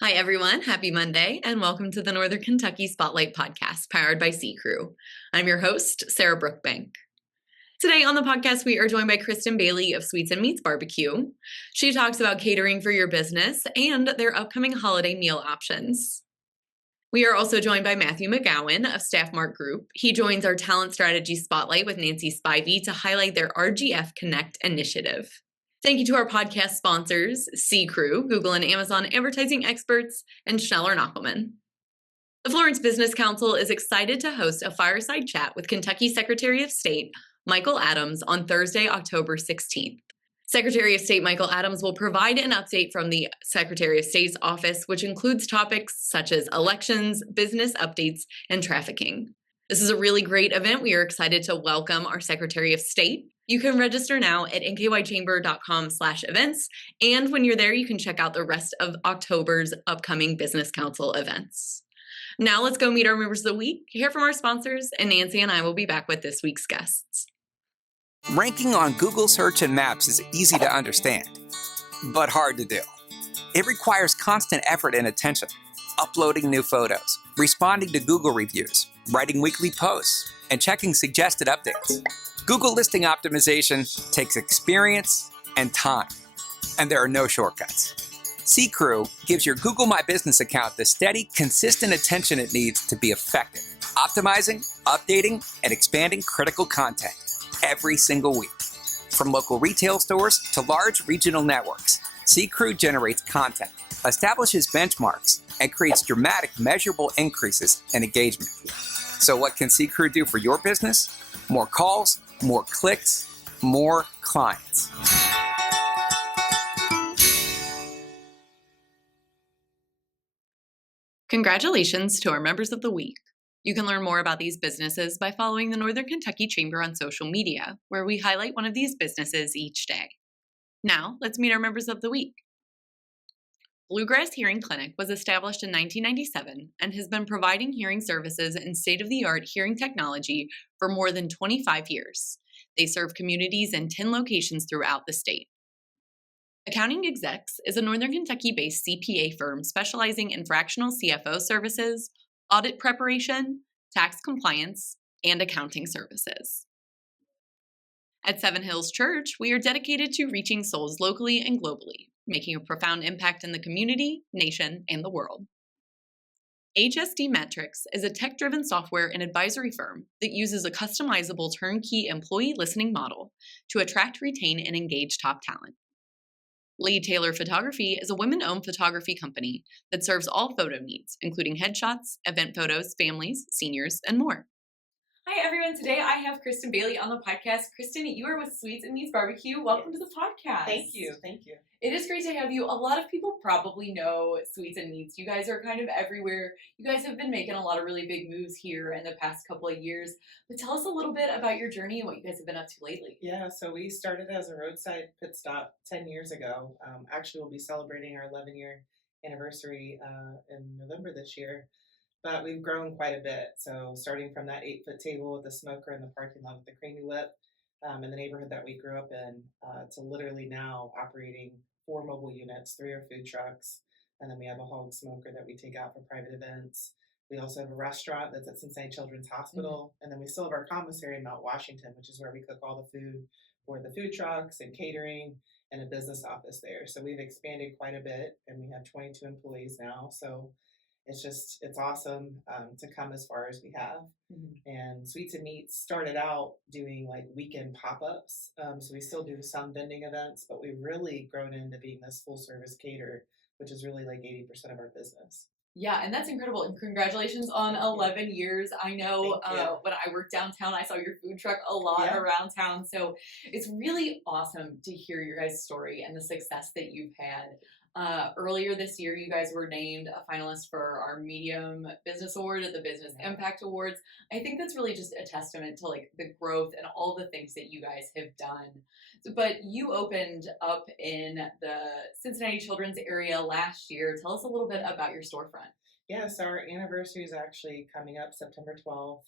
Hi, everyone. Happy Monday, and welcome to the Northern Kentucky Spotlight Podcast, powered by C Crew. I'm your host, Sarah Brookbank. Today on the podcast, we are joined by Kristen Bailey of Sweets and Meats BBQ. She talks about catering for your business and their upcoming holiday meal options. We are also joined by Matthew McGowan of Staffmark Group. He joins our Talent Strategy Spotlight with Nancy Spivey to highlight their RGF Connect initiative. Thank you to our podcast sponsors, C Crew, Google and Amazon advertising experts, and Schneller Knockelman. The Florence Business Council is excited to host a fireside chat with Kentucky Secretary of State Michael Adams on Thursday, October 16th. Secretary of State Michael Adams will provide an update from the Secretary of State's office, which includes topics such as elections, business updates, and trafficking. This is a really great event. We are excited to welcome our Secretary of State. You can register now at nkychamber.com/events. And when you're there, you can check out the rest of October's upcoming Business Council events. Now let's go meet our members of the week, hear from our sponsors, and Nancy and I will be back with this week's guests. Ranking on Google Search and Maps is easy to understand, but hard to do. It requires constant effort and attention, uploading new photos, responding to Google reviews, writing weekly posts, and checking suggested updates. Google listing optimization takes experience and time, and there are no shortcuts. C Crew gives your Google My Business account the steady, consistent attention it needs to be effective, optimizing, updating, and expanding critical content every single week. From local retail stores to large regional networks, C Crew generates content, establishes benchmarks, and creates dramatic, measurable increases in engagement. So what can C Crew do for your business? More calls, more clicks, more clients. Congratulations to our members of the week. You can learn more about these businesses by following the Northern Kentucky Chamber on social media, where we highlight one of these businesses each day. Now, let's meet our members of the week. Bluegrass Hearing Clinic was established in 1997 and has been providing hearing services and state-of-the-art hearing technology for more than 25 years. They serve communities in 10 locations throughout the state. Accounting Execs is a Northern Kentucky-based CPA firm specializing in fractional CFO services, audit preparation, tax compliance, and accounting services. At Seven Hills Church, we are dedicated to reaching souls locally and globally, making a profound impact in the community, nation, and the world. HSD Metrics is a tech-driven software and advisory firm that uses a customizable turnkey employee listening model to attract, retain, and engage top talent. Lee Taylor Photography is a women-owned photography company that serves all photo needs, including headshots, event photos, families, seniors, and more. Hi, everyone. Today I have Kristen Bailey on the podcast. Kristen, you are with Sweets and Meats BBQ. Welcome to the podcast. Thank you. Thank you. It is great to have you. A lot of people probably know Sweets and Meats. You guys are kind of everywhere. You guys have been making a lot of really big moves here in the past couple of years. But tell us a little bit about your journey and what you guys have been up to lately. Yeah, so we started as a roadside pit stop 10 years ago. Actually, we'll be celebrating our 11-year anniversary in November this year. But we've grown quite a bit. So starting from that 8-foot table with the smoker in the parking lot with the creamy whip in the neighborhood that we grew up in to literally now operating 4 mobile units, 3 are food trucks, and then we have a hog smoker that we take out for private events. We also have a restaurant that's at Cincinnati Children's Hospital, and then we still have our commissary in Mount Washington, which is where we cook all the food for the food trucks and catering and a business office there. So we've expanded quite a bit, and we have 22 employees now. So it's awesome to come as far as we have. Mm-hmm. And Sweets and Meats started out doing like weekend pop-ups. So we still do some vending events, but we've really grown into being this full service caterer, which is really like 80% of our business. Yeah, and that's incredible. And congratulations on 11 years. I know when I worked downtown, I saw your food truck a lot around town. So it's really awesome to hear your guys' story and the success that you've had. Earlier this year, you guys were named a finalist for our Medium Business Award at the Business Impact Awards. I think that's really just a testament to like the growth and all the things that you guys have done. But you opened up in the Cincinnati Children's area last year. Tell us a little bit about your storefront. Yeah, so our anniversary is actually coming up September 12th,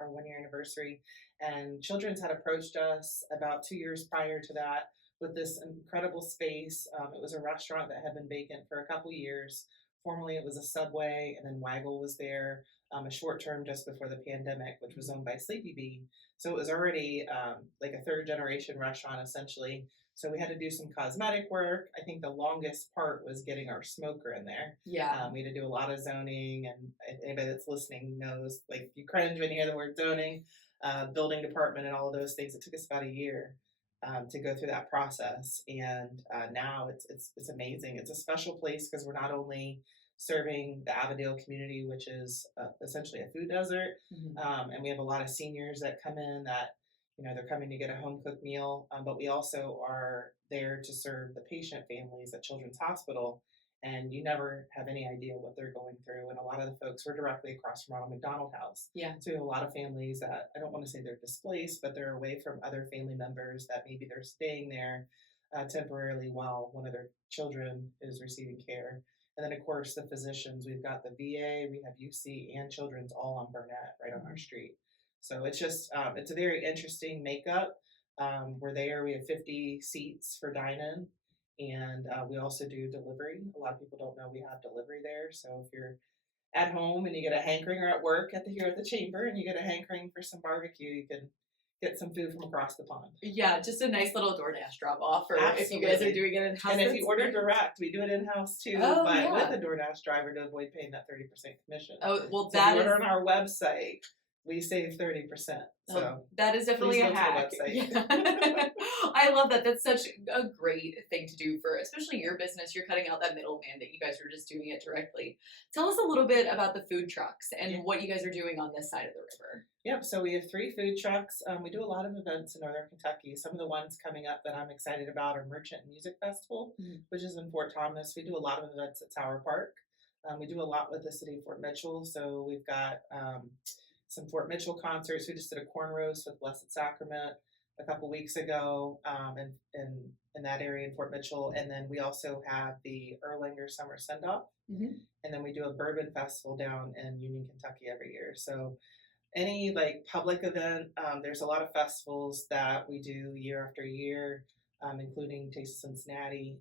our 1-year anniversary. And Children's had approached us about 2 years prior to that with this incredible space. It was a restaurant that had been vacant for a couple years Formerly, it was a Subway, and then Waggle was there a short term just before the pandemic, which was owned by Sleepy Bee. So it was already like a third generation restaurant essentially. So we had to do some cosmetic work. I think the longest part was getting our smoker in there. Yeah. We had to do a lot of zoning, and anybody that's listening knows, like, you cringe when you hear the word zoning, building department, and all of those things. It took us about a year to go through that process, and now it's amazing. It's a special place because we're not only serving the Avondale community, which is essentially a food desert, and we have a lot of seniors that come in that, they're coming to get a home cooked meal, but we also are there to serve the patient families at Children's Hospital, and you never have any idea what they're going through. And a lot of the folks, we're directly across from Ronald McDonald House. Yeah. So we have a lot of families that, I don't want to say they're displaced, but they're away from other family members that maybe they're staying there temporarily while one of their children is receiving care. And then, of course, the physicians, we've got the VA, we have UC, and Children's all on Burnett, right on our street. So it's just, it's a very interesting makeup. We're there, we have 50 seats for dine-in, and we also do delivery. A lot of people don't know we have delivery there. So if you're at home and you get a hankering, or at work here at the chamber, and you get a hankering for some barbecue, you can get some food from across the pond. Yeah, just a nice little DoorDash drop off, or Absolutely. if you guys are doing it in-house. And if you order direct, we do it in-house too, but with a DoorDash driver to avoid paying that 30% commission. Oh, well, so if you order on our website, we save 30%. So that is definitely a hack. Yeah. I love that. That's such a great thing to do for, especially your business. You're cutting out that middleman that you guys are just doing it directly. Tell us a little bit about the food trucks and what you guys are doing on this side of the river. Yep. So we have 3 food trucks. We do a lot of events in Northern Kentucky. Some of the ones coming up that I'm excited about are Merchant Music Festival, which is in Fort Thomas. We do a lot of events at Tower Park. We do a lot with the city of Fort Mitchell. So we've got some Fort Mitchell concerts. We just did a corn roast with Blessed Sacrament a couple weeks ago in that area in Fort Mitchell. And then we also have the Erlanger Summer Send-Off. And then we do a bourbon festival down in Union, Kentucky every year. So any public event, there's a lot of festivals that we do year after year, including Taste of Cincinnati.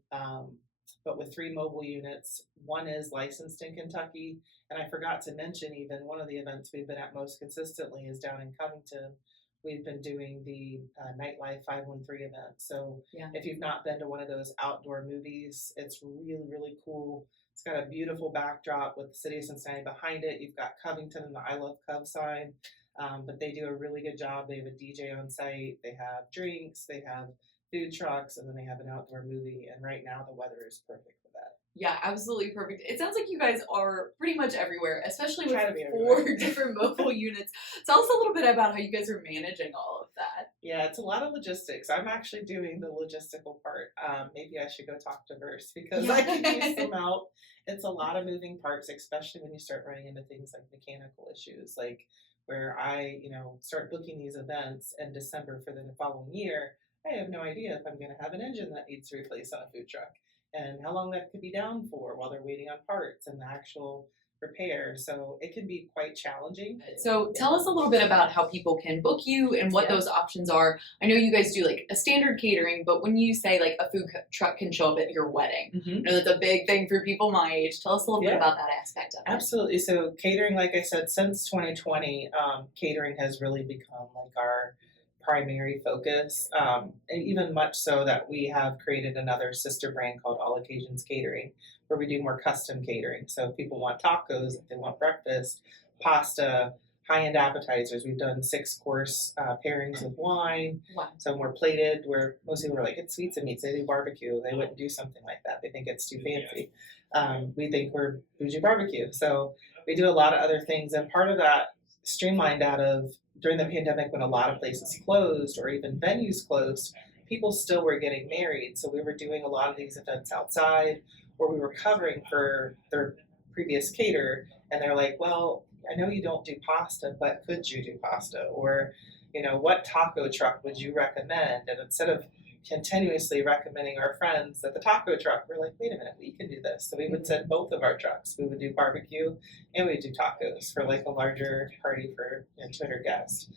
But with 3 mobile units, one is licensed in Kentucky. And I forgot to mention, even one of the events we've been at most consistently is down in Covington. We've been doing the Nightlife 513 event. So if you've not been to one of those outdoor movies, it's really, really cool. It's got a beautiful backdrop with the city of Cincinnati behind it. You've got Covington and the I Love Cub sign. But they do a really good job. They have a DJ on site. They have drinks. They have food trucks, and then they have an outdoor movie. And right now the weather is perfect for that. Yeah, absolutely perfect. It sounds like you guys are pretty much everywhere, especially with 4 everywhere. different mobile units. Tell us a little bit about how you guys are managing all of that. Yeah, it's a lot of logistics. I'm actually doing the logistical part. Maybe I should go talk to Verse because I can use some help. It's a lot of moving parts, especially when you start running into things like mechanical issues, like where I, start booking these events in December for the following year. I have no idea if I'm going to have an engine that needs to replace on a food truck and how long that could be down for while they're waiting on parts and the actual repair. So it can be quite challenging. So tell us a little bit about how people can book you and what those options are. I know you guys do a standard catering, but when you say a food truck can show up at your wedding, I know that's a big thing for people my age. Tell us a little bit about that aspect of it. Absolutely. So catering, like I said, since 2020, catering has really become our primary focus, and even much so that we have created another sister brand called All Occasions Catering, where we do more custom catering. So if people want tacos, if they want breakfast, pasta, high-end appetizers, we've done 6-course pairings with wine. Wow. So more plated, where most people are like, it's sweets and meats, they do barbecue. They wouldn't do something like that. They think it's too fancy. We think we're bougie barbecue. So we do a lot of other things, and part of that streamlined out of during the pandemic when a lot of places closed or even venues closed, people still were getting married. So we were doing a lot of these events outside, or we were covering for their previous caterer. And they're like, well, I know you don't do pasta, but could you do pasta? Or, what taco truck would you recommend? And instead of continuously recommending our friends at the taco truck, we're like, wait a minute, we can do this. So we would send both of our trucks. We would do barbecue and we would do tacos for a larger party for 200 guests.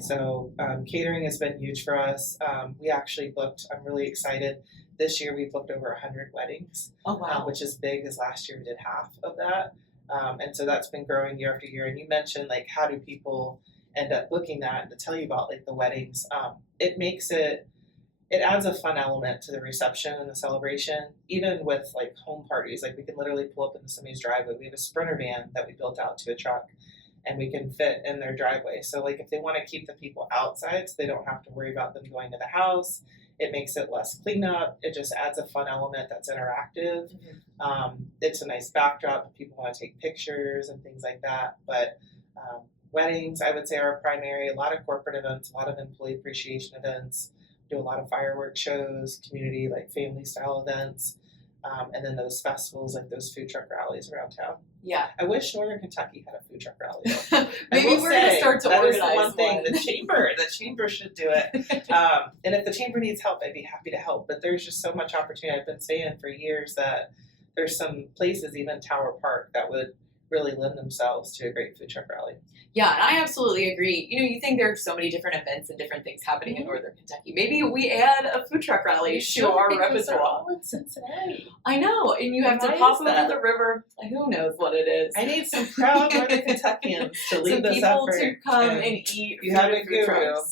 So catering has been huge for us. We actually booked, I'm really excited This year we've booked over 100 weddings, Oh, wow. which is big, because last year we did half of that. And so that's been growing year after year. And you mentioned, like, how do people end up booking that? And to tell you about, like, the weddings, it adds a fun element to the reception and the celebration, even with, like, home parties. Like, we can literally pull up into somebody's driveway. We have a Sprinter van that we built out to a truck, and we can fit in their driveway. So, like, if they want to keep the people outside so they don't have to worry about them going to the house, it makes it less cleanup. It just adds a fun element that's interactive. It's a nice backdrop if people want to take pictures and things like that. But weddings, I would say, are primary. A lot of corporate events, a lot of employee appreciation events, do a lot of fireworks shows, community, like, family style events, and then those festivals, like those food truck rallies around town. Yeah. I wish Northern Kentucky had a food truck rally. Maybe we're going to start to organize that is the one thing. one. The chamber should do it. And if the chamber needs help, I'd be happy to help. But there's just so much opportunity. I've been saying for years that there's some places, even Tower Park, that would really lend themselves to a great food truck rally. Yeah, and I absolutely agree. You know, you think there are so many different events and different things happening in Northern Kentucky. Maybe we add a food truck rally to our repertoire. All in Cincinnati. I know, and you have to Why pop is over that? the river. Who knows what it is? I need some proud Northern Kentuckians to lead Some this people effort. to come and eat. You have food a at food guru trucks.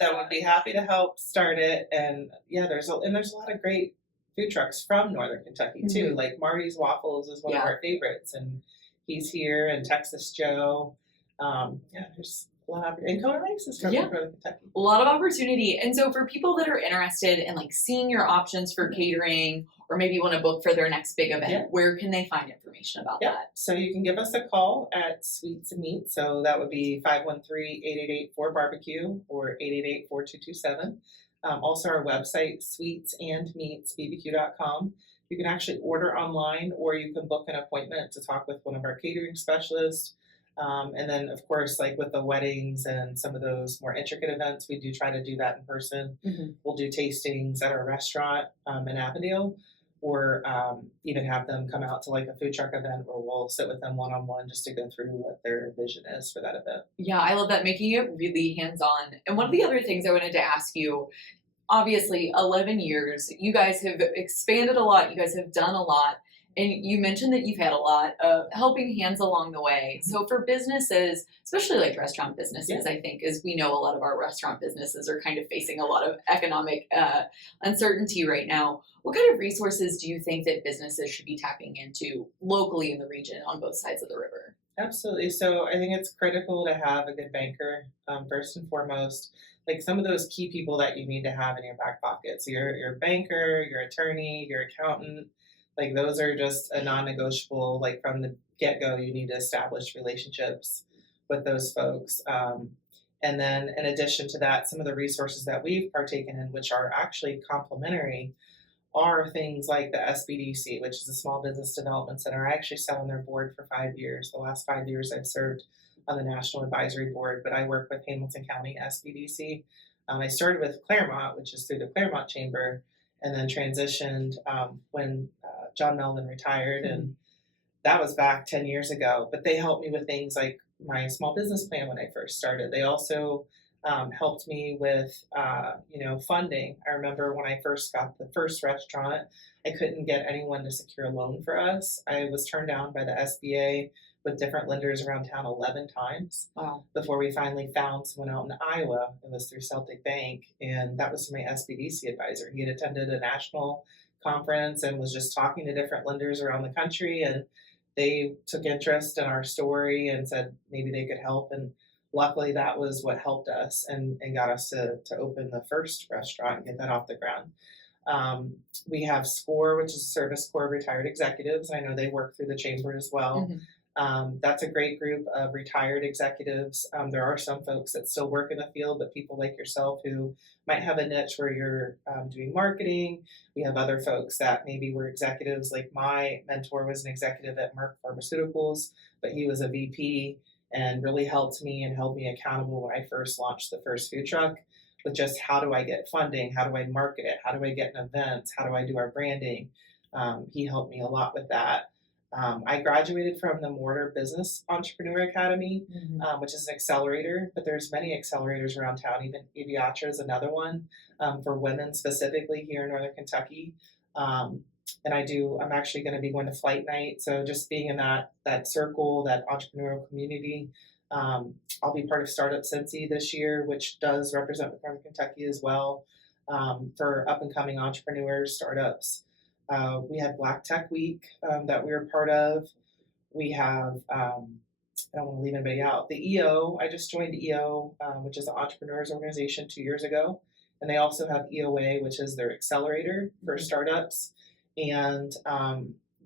that would be happy to help start it. And yeah, there's a lot of great food trucks from Northern Kentucky too. Like Marty's Waffles is one of our favorites, and he's here. And Texas Joe. There's a lot of, and Kona Rice is from Northern Kentucky. A lot of opportunity. And so for people that are interested in, like, seeing your options for catering, or maybe want to book for their next big event, where can they find information about that? So you can give us a call at Sweets and Meats. So that would be 513-888-4BBQ or 888-4227. Also our website, sweetsandmeatsbbq.com. You can actually order online, or you can book an appointment to talk with one of our catering specialists. And then, of course, like with the weddings and some of those more intricate events, we do try to do that in person. We'll do tastings at our restaurant in Avondale, or even have them come out to, like, a food truck event where we'll sit with them one-on-one just to go through what their vision is for that event. Yeah, I love that, making it really hands-on. And one of the other things I wanted to ask you, obviously 11 years, you guys have expanded a lot, you guys have done a lot. And you mentioned that you've had a lot of helping hands along the way. So for businesses, especially like restaurant businesses, I think, as we know, a lot of our restaurant businesses are kind of facing a lot of economic uncertainty right now. What kind of resources do you think that businesses should be tapping into locally in the region on both sides of the river? Absolutely. So I think it's critical to have a good banker, first and foremost. Like, some of those key people that you need to have in your back pocket. So your banker, your attorney, your accountant. Like, those are just a non-negotiable. Like, from the get-go, you need to establish relationships with those folks. And then in addition to that, some of the resources that we've partaken in, which are actually complementary, are things like the SBDC, which is the Small Business Development Center. I actually sat on their board for 5 years. The last 5 years I've served on the National Advisory Board, but I work with Hamilton County SBDC. I started with Claremont, which is through the Claremont Chamber, and then transitioned when John Melvin retired, and that was back 10 years ago. But they helped me with things like my small business plan when I first started. They also helped me with, funding. I remember when I first got the first restaurant, I couldn't get anyone to secure a loan for us. I was turned down by the SBA with different lenders around town 11 times before we finally found someone out in Iowa. It was through Celtic Bank, and that was my SBDC advisor. He had attended a national conference and was just talking to different lenders around the country, and they took interest in our story and said maybe they could help. And luckily that was what helped us and got us to open the first restaurant and get that off the ground. We have SCORE, which is Service Corps of Retired Executives. I know they work through the chamber as well. That's a great group of retired executives. There are some folks that still work in the field, but people like yourself who might have a niche where you're doing marketing. We have other folks that maybe were executives. Like, my mentor was an executive at Merck Pharmaceuticals, but he was a VP and really helped me and held me accountable when I first launched the first food truck with just how do I get funding? How do I market it? How do I get an event? How do I do our branding? He helped me a lot with that. I graduated from the Mortar Business Entrepreneur Academy, which is an accelerator, but there's many accelerators around town. Even Ibiatra is another one for women specifically here in Northern Kentucky. And I'm actually going to be going to Flight Night. So just being in that circle, that entrepreneurial community. I'll be part of Startup Cincy this year, which does represent Northern Kentucky as well for up and coming entrepreneurs, startups. We had Black Tech Week that we were part of. We have, I don't want to leave anybody out, the EO. I just joined EO, which is an entrepreneurs organization 2 years ago. And they also have EOA, which is their accelerator for startups. And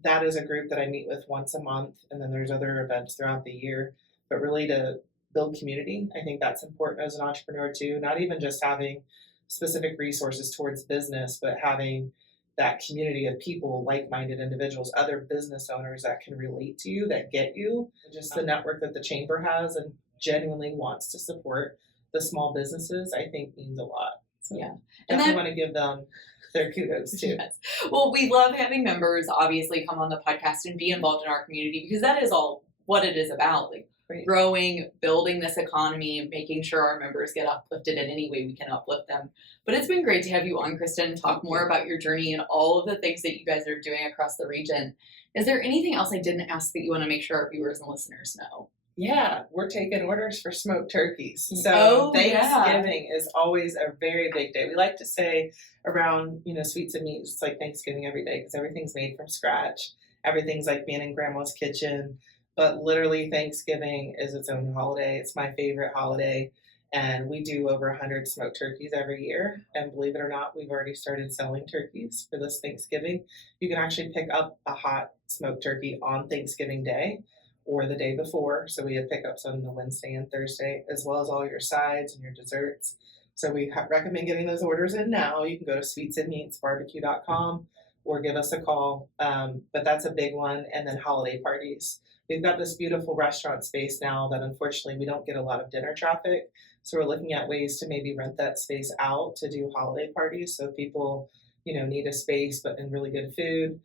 that is a group that I meet with once a month. And then there's other events throughout the year. But really to build community, I think that's important as an entrepreneur too. Not even just having specific resources towards business, but having that community of people, like-minded individuals, other business owners that can relate to you, that get you. Just the network that the chamber has and genuinely wants to support the small businesses, I think means a lot. So yeah. And I want to give them their kudos too. Yes. Well, we love having members obviously come on the podcast and be involved in our community because that is all what it is about. Like growing, building this economy, and making sure our members get uplifted in any way we can uplift them. But it's been great to have you on, Kristen, and talk more about your journey and all of the things that you guys are doing across the region. Is there anything else I didn't ask that you want to make sure our viewers and listeners know? Yeah, we're taking orders for smoked turkeys. So Thanksgiving is always a very big day. We like to say around, sweets and meats, it's like Thanksgiving every day because everything's made from scratch. Everything's like being in grandma's kitchen. But literally Thanksgiving is its own holiday. It's my favorite holiday. And we do over 100 smoked turkeys every year. And believe it or not, we've already started selling turkeys for this Thanksgiving. You can actually pick up a hot smoked turkey on Thanksgiving Day or the day before. So we have pickups on the Wednesday and Thursday, as well as all your sides and your desserts. So we recommend getting those orders in now. You can go to sweetsandmeatsbarbecue.com or give us a call. But that's a big one. And then holiday parties. We've got this beautiful restaurant space now that unfortunately we don't get a lot of dinner traffic. So we're looking at ways to maybe rent that space out to do holiday parties. So people, need a space but in really good food.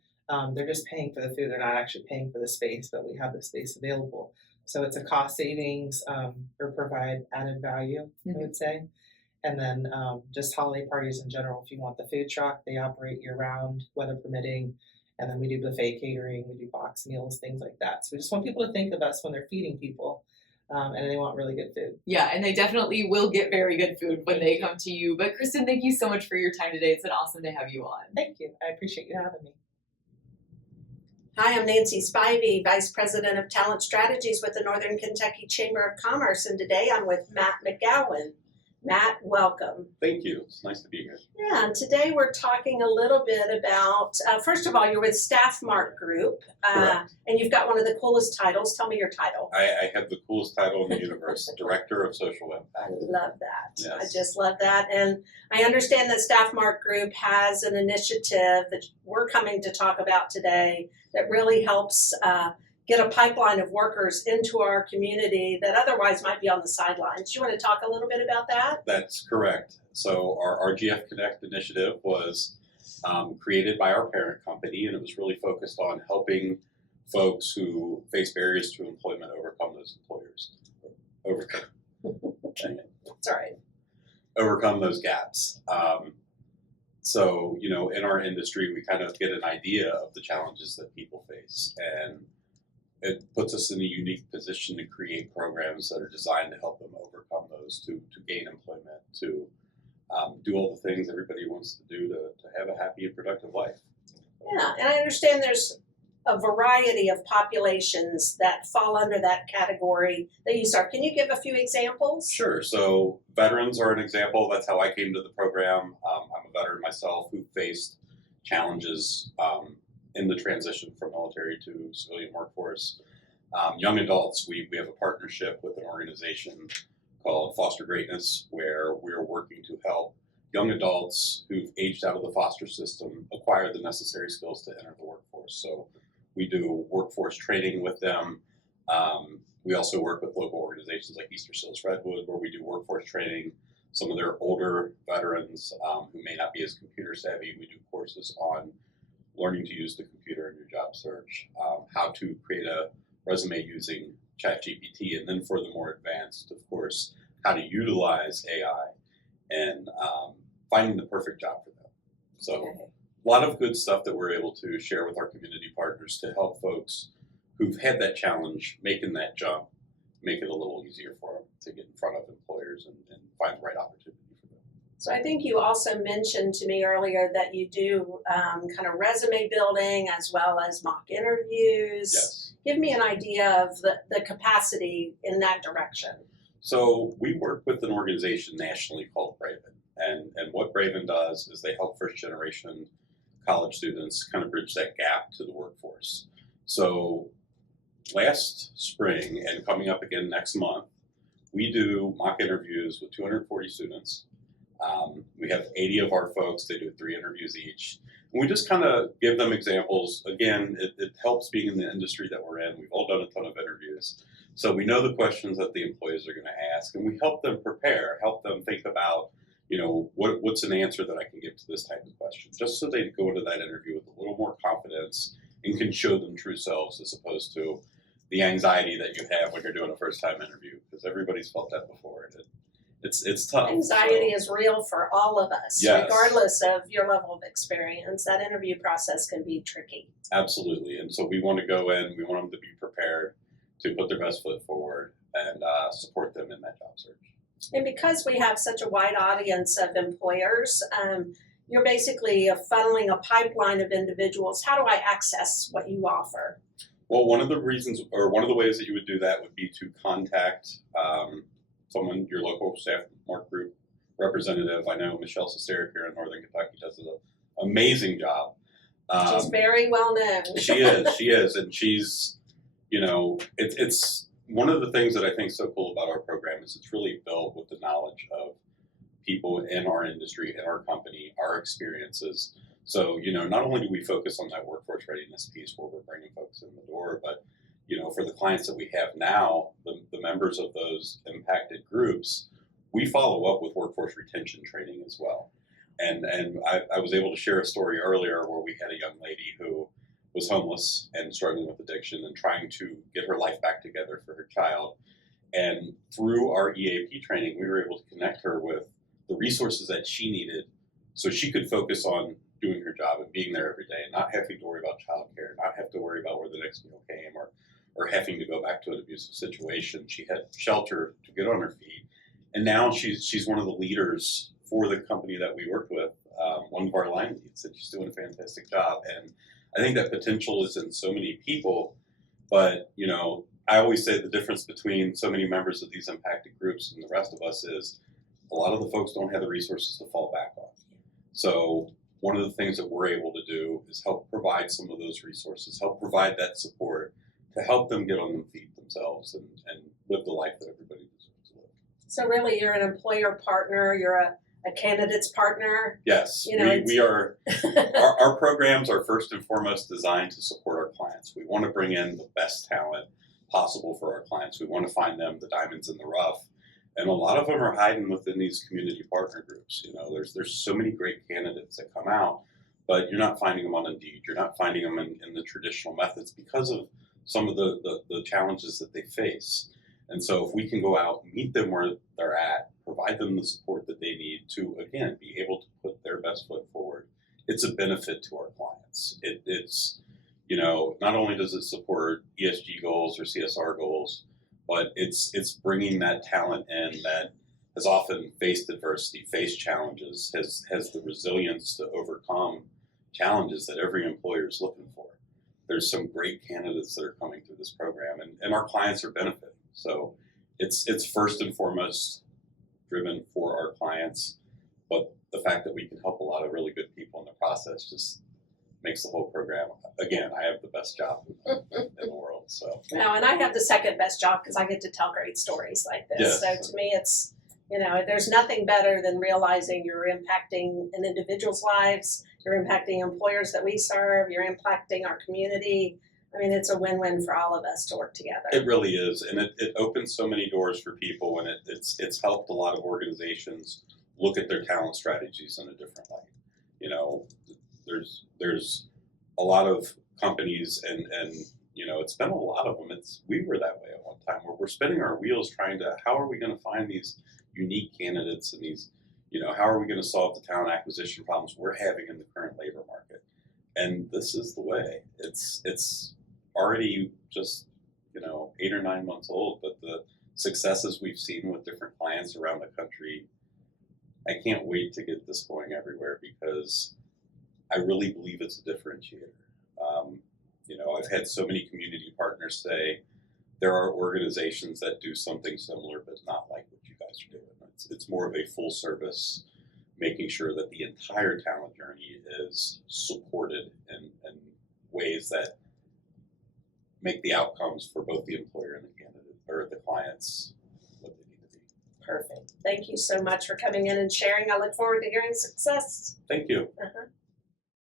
They're just paying for the food. They're not actually paying for the space, but we have the space available. So it's a cost savings or provide added value, I would say. And then just holiday parties in general. If you want the food truck, they operate year round, weather permitting. And then we do buffet catering, we do box meals, things like that. So we just want people to think of us when they're feeding people and they want really good food. Yeah, and they definitely will get very good food when they come to you. But Kristen, thank you so much for your time today. It's been awesome to have you on. Thank you. I appreciate you having me. Hi, I'm Nancy Spivey, Vice President of Talent Strategies with the Northern Kentucky Chamber of Commerce. And today I'm with Matt McGowan. Matt, welcome. Thank you. It's nice to be here. Yeah, and today we're talking a little bit about, first of all, you're with StaffMark Group, and you've got one of the coolest titles. Tell me your title. I have the coolest title in the universe, Director of Social Impact. I love that. Yes. I just love that. And I understand that StaffMark Group has an initiative that we're coming to talk about today that really helps get a pipeline of workers into our community that otherwise might be on the sidelines. You want to talk a little bit about that? That's correct. So our RGF Connect initiative was created by our parent company, and it was really focused on helping folks who face barriers to employment overcome those overcome those gaps. So, in our industry, we kind of get an idea of the challenges that people face, and it puts us in a unique position to create programs that are designed to help them overcome those, to gain employment, to do all the things everybody wants to do to have a happy and productive life. Yeah, and I understand there's a variety of populations that fall under that category that you start. Can you give a few examples? Sure. So veterans are an example. That's how I came to the program. I'm a veteran myself who faced challenges in the transition from military to civilian workforce. Young adults, we have a partnership with an organization called Foster Greatness, where we're working to help young adults who've aged out of the foster system acquire the necessary skills to enter the workforce. So we do workforce training with them. We also work with local organizations like Easter Seals Redwood, where we do workforce training. Some of their older veterans who may not be as computer savvy, we do courses on learning to use the computer in your job search, how to create a resume using ChatGPT, and then for the more advanced, of course, how to utilize AI and finding the perfect job for them. So a lot of good stuff that we're able to share with our community partners to help folks who've had that challenge making that jump, make it a little easier for them to get in front of employers and find the right opportunity for them. So I think you also mentioned to me earlier that you do kind of resume building as well as mock interviews. Yes. Give me an idea of the capacity in that direction. So we work with an organization nationally called Braven. And what Braven does is they help first generation college students kind of bridge that gap to the workforce. So last spring and coming up again next month, we do mock interviews with 240 students. We have 80 of our folks, they do 3 interviews each. And we just kind of give them examples. Again, it helps being in the industry that we're in. We've all done a ton of interviews. So we know the questions that the employees are going to ask, and we help them prepare, help them think about, what's an answer that I can give to this type of question, just so they go into that interview with a little more confidence and can show them true selves as opposed to the anxiety that you have when you're doing a first-time interview, because everybody's felt that before. It's tough. Anxiety is real for all of us, Yes. regardless of your level of experience. That interview process can be tricky. Absolutely. And so we want to go in, we want them to be prepared to put their best foot forward and support them in that job search. And because we have such a wide audience of employers, you're basically funneling a pipeline of individuals. How do I access what you offer? Well, one of the ways that you would do that would be to contact someone, your local StaffMark group representative. I know Michelle Cesaric here in Northern Kentucky does an amazing job. She's very well known. She is, and she's, it's one of the things that I think is so cool about our program is it's really built with the knowledge of people in our industry, in our company, our experiences. So, not only do we focus on that workforce readiness piece where we're bringing folks in the door, but, for the clients that we have now, the members of those impacted groups, we follow up with workforce retention training as well. And I was able to share a story earlier where we had a young lady who was homeless and struggling with addiction and trying to get her life back together for her child. And through our EAP training, we were able to connect her with the resources that she needed so she could focus on doing her job and being there every day and not having to worry about childcare, not have to worry about where the next meal came or having to go back to an abusive situation. She had shelter to get on her feet. And now she's one of the leaders for the company that we worked with, one of our line leads, and she's doing a fantastic job. And I think that potential is in so many people, but, I always say the difference between so many members of these impacted groups and the rest of us is a lot of the folks don't have the resources to fall back on. So one of the things that we're able to do is help provide some of those resources, help provide that support to help them get on their feet themselves and live the life that everybody deserves to live. So really, you're an employer partner, you're a candidate's partner. Yes, we are. Our programs are first and foremost designed to support our clients. We want to bring in the best talent possible for our clients. We want to find them the diamonds in the rough. And a lot of them are hiding within these community partner groups. There's so many great candidates that come out, but you're not finding them on Indeed. You're not finding them in the traditional methods because of some of the challenges that they face. And so if we can go out, meet them where they're at, provide them the support that they need to, again, be able to put their best foot forward, it's a benefit to our clients. It's not only does it support ESG goals or CSR goals, but it's bringing that talent in that has often faced adversity, faced challenges, has the resilience to overcome challenges that every employer is looking for. There's some great candidates that are coming through this program, and our clients are benefiting. So it's first and foremost driven for our clients, but the fact that we can help a lot of really good people in the process just makes the whole program. Again, I have the best job in the world. So No, and I have the second best job because I get to tell great stories like this. Yes. So to me, it's, there's nothing better than realizing you're impacting an individual's lives, you're impacting employers that we serve, you're impacting our community. I mean, it's a win-win for all of us to work together. it really is, and it opens so many doors for people, and it's helped a lot of organizations look at their talent strategies in a different light. There's a lot of companies, and it's been a lot of them. We were that way at one time, where we're spinning our wheels trying to, how are we going to find these unique candidates and these, how are we going to solve the talent acquisition problems we're having in the current labor market? And this is the way. It's already just 8 or 9 months old, but the successes we've seen with different clients around the country, I can't wait to get this going everywhere, because I really believe it's a differentiator. I've had so many community partners say there are organizations that do something similar, but not like what you guys are doing. It's more of a full service, making sure that the entire talent journey is supported in ways that make the outcomes for both the employer and the candidate or the clients what they need to be. Perfect. Thank you so much for coming in and sharing. I look forward to hearing success. Thank you.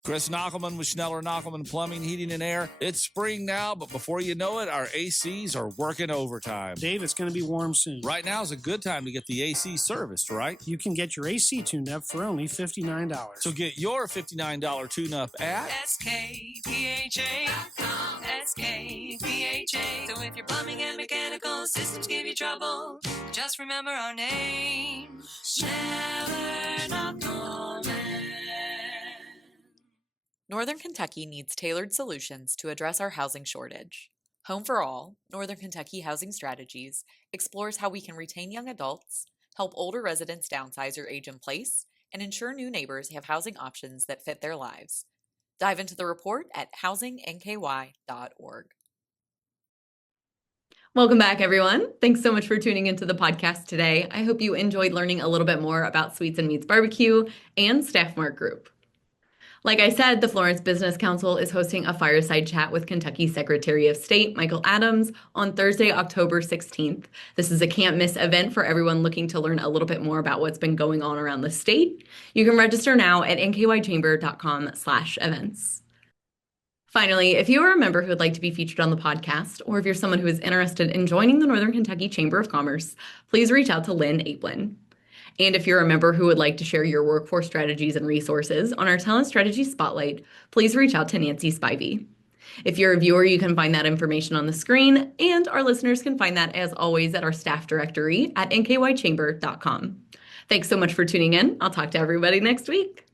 Chris Knockelman with Schneller Knockelman Plumbing, Heating, and Air. It's spring now, but before you know it, our ACs are working overtime. Dave, it's going to be warm soon. Right now is a good time to get the AC serviced, right? You can get your AC tuned up for only $59. So get your $59 tune-up at SKPHA.com. SKPHA. So if your plumbing and mechanical systems give you trouble, just remember our name. Schneller Knockelman. Northern Kentucky needs tailored solutions to address our housing shortage. Home for All, Northern Kentucky Housing Strategies, explores how we can retain young adults, help older residents downsize or age in place, and ensure new neighbors have housing options that fit their lives. Dive into the report at housingNKY.org. Welcome back, everyone. Thanks so much for tuning into the podcast today. I hope you enjoyed learning a little bit more about Sweets and Meats Barbecue and StaffMark Group. Like I said, the Florence Business Council is hosting a fireside chat with Kentucky Secretary of State Michael Adams on Thursday, October 16th. This is a can't-miss event for everyone looking to learn a little bit more about what's been going on around the state. You can register now at nkychamber.com/events. Finally, if you are a member who would like to be featured on the podcast, or if you're someone who is interested in joining the Northern Kentucky Chamber of Commerce, please reach out to Lynn Aplin. And if you're a member who would like to share your workforce strategies and resources on our Talent Strategy Spotlight, please reach out to Nancy Spivey. If you're a viewer, you can find that information on the screen, and our listeners can find that, as always, at our staff directory at nkychamber.com. Thanks so much for tuning in. I'll talk to everybody next week.